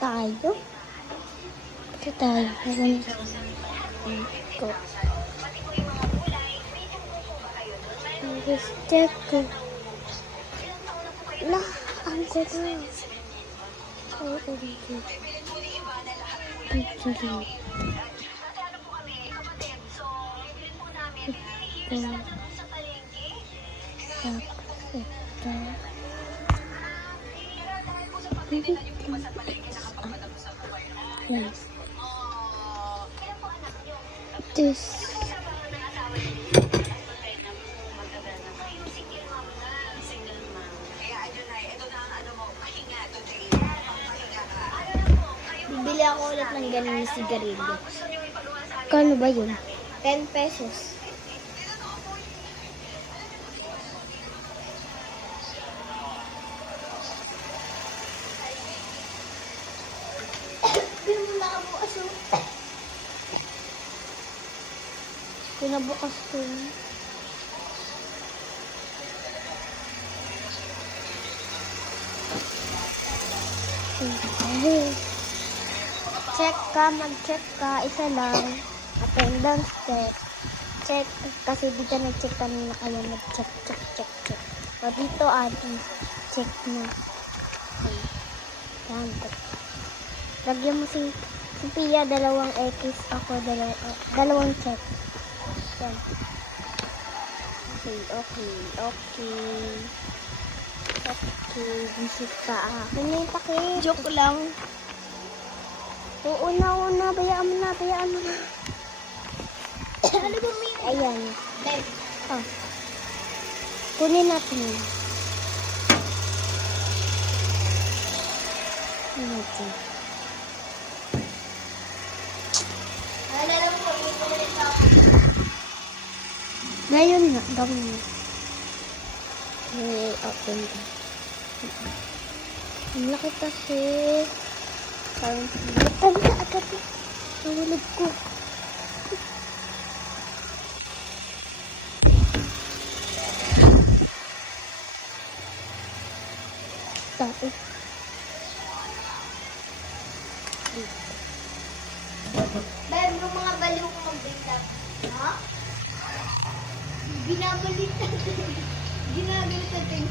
tayo. Ito tayo. Ito. Check ko. Lah, ang ganda. Oo, dito. Dito. Yes. This. Bibili ako ulit ng ganun sigarilyo. Kano ba yun? 10 pesos. Pinabukas ko yun. Check ka, mag-check ka. Isa lang. Attendance check. Check. Kasi dito nag-check kanina kayo. Nag-check. O dito, adi. Check mo. Yan. Lagyan mo si Pia, dalawang X. Ako, dalawang check. Yan. Okay. Visit ka. Akin na yung paki. Joke lang. Oo na. Bayaan mo na. Ano ba may? Ayan. Ben. Oh. Kunin natin yun. Natin. Naalala mo kung ito ulit ako. Ngayon nga, gawin mo. Okay, open ka. Ang laki kasi. Parang tanda agad eh. Nahulog ko. Tao. Ben, yung mga baliw ko magbenta. Ha? Ginagalit natin. Ginagalit natin.